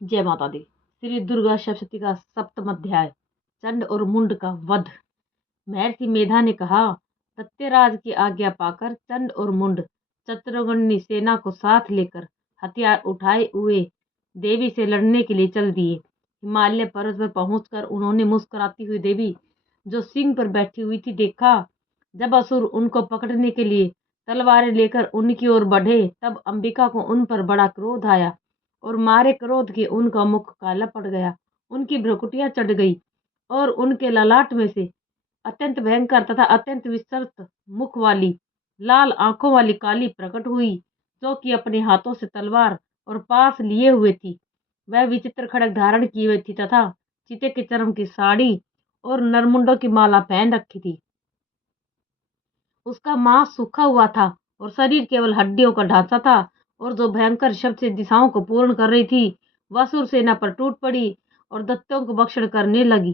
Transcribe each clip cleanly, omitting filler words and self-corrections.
जय माता दी। श्री दुर्गा सप्तशती का सप्तम अध्याय, चंड और मुंड का वध। महर्षि मेधा ने कहा, सत्यराज की आज्ञा पाकर चंड और मुंड चतुर्गुणी सेना को साथ लेकर हथियार उठाए हुए देवी से लड़ने के लिए चल दिए। हिमालय पर्वत पर पहुंचकर उन्होंने मुस्कुराती हुई देवी जो सिंह पर बैठी हुई थी देखा। जब असुर उनको पकड़ने के लिए तलवारें लेकर उनकी ओर बढ़े, तब अंबिका को उन पर बड़ा क्रोध आया और मारे क्रोध के उनका मुख काला पड़ गया, उनकी भ्रुकुटियां चढ़ गई और उनके ललाट में से अत्यंत भयंकर तथा अत्यंत विस्तृत मुख वाली लाल आंखों वाली काली प्रकट हुई, जो कि अपने हाथों से तलवार और पास लिए हुए थी। वह विचित्र खड़ग धारण की हुई थी तथा चीते के चर्म की साड़ी और नरमुंडों की माला पहन रखी थी। उसका मांस सूखा हुआ था और शरीर केवल हड्डियों का ढांचा था, और जो भयंकर शब्द से दिशाओं को पूर्ण कर रही थी, वह असुर सेना पर टूट पड़ी और दैत्यों को भक्षण करने लगी।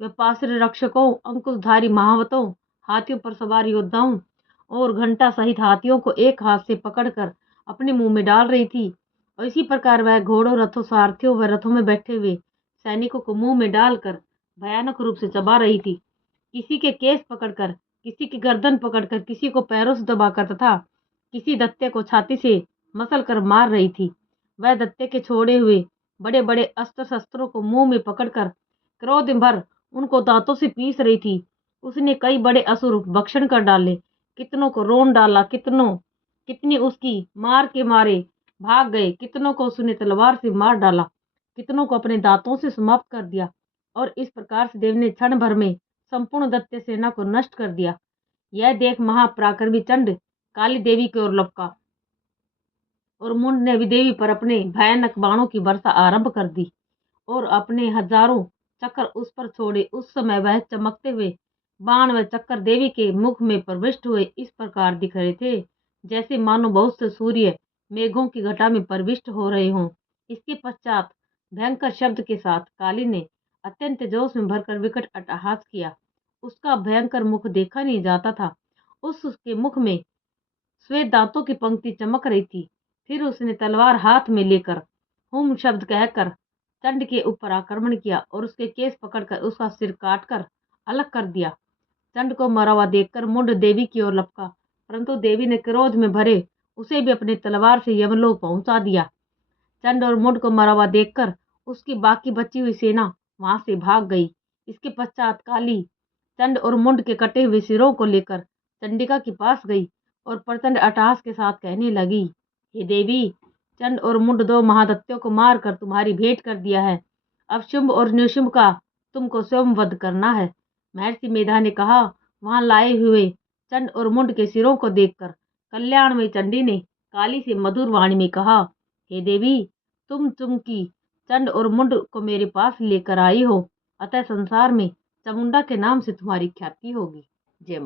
वे पाशर रक्षकों, अंकुशधारी महावतों, हाथियों पर सवार योद्धाओं और घंटा सहित हाथियों को एक हाथ से पकड़कर अपने मुंह में डाल रही थी, और इसी प्रकार वह घोड़ों, रथों, सारथियों व रथों में बैठे हुए सैनिकों को मुंह में डालकर भयानक रूप से चबा रही थी। किसी के केस पकड़कर, किसी की गर्दन पकड़कर, किसी को पैरों से दबाकर तथा किसी दत्ते को छाती से मसल कर मार रही थी। वह दत्ते के छोड़े हुए बड़े बड़े अस्त्र शस्त्रों को मुंह में पकड़कर क्रोध भर उनको दांतों से पीस रही थी। उसने कई बड़े असुर भक्षण कर डाले, कितनों को रोन डाला, कितनी उसकी मार के मारे भाग गए, कितनों को उसने तलवार से मार डाला, कितनों को अपने दांतों से समाप्त कर दिया। और इस प्रकार से देव ने क्षण भर में संपूर्ण दैत्य सेना को नष्ट कर दिया। यह देख महापराक्रमी चंड काली देवी की ओर लपका और मुंड ने भी देवी पर अपने भयानक बाणों की वर्षा आरंभ कर दी और अपने हजारों चक्कर उस पर छोड़े। उस समय वह चमकते हुए बाण व चक्कर देवी के मुख में प्रविष्ट हुए इस प्रकार दिख रहे थे, जैसे मानो बहुत से सूर्य मेघों की घटा में प्रविष्ट हो रहे हों। इसके पश्चात भयंकर शब्द के साथ काली ने अत्यंत जोश में भरकर विकट अट्टहास किया। उसका भयंकर मुख देखा नहीं जाता था। उसके मुख में श्वेत दांतों की पंक्ति चमक रही थी। फिर उसने तलवार हाथ में लेकर हुम शब्द कहकर चंड के ऊपर आक्रमण किया और उसके केस पकड़कर उसका सिर काटकर अलग कर दिया। चंड को मरा हुआ देखकर मुंड देवी की ओर लपका, परंतु देवी ने क्रोध में भरे उसे भी अपनी तलवार से यमलोक पहुंचा दिया। चंड और मुंड को मरा हुआ देखकर उसकी बाकी बची हुई सेना वहां से भाग गई। इसके पश्चात काली चंड और मुंड के कटे हुए सिरों को लेकर चंडिका के पास गई और प्रचंड अट्टहास के साथ कहने लगी, हे देवी, चंड और मुंड दो महादत्यों को मारकर तुम्हारी भेंट कर दिया है। अब शुंभ और निशुंभ का तुमको स्वयं वध करना है। महर्षि मेधा ने कहा, वहां लाए हुए चंड और मुंड के सिरों को देखकर कल्याणमयी चंडी ने काली से मधुर वाणी में कहा, हे देवी, तुम की चंड और मुंड को मेरे पास लेकर आई हो, अतः संसार में चामुंडा के नाम से तुम्हारी ख्याति होगी।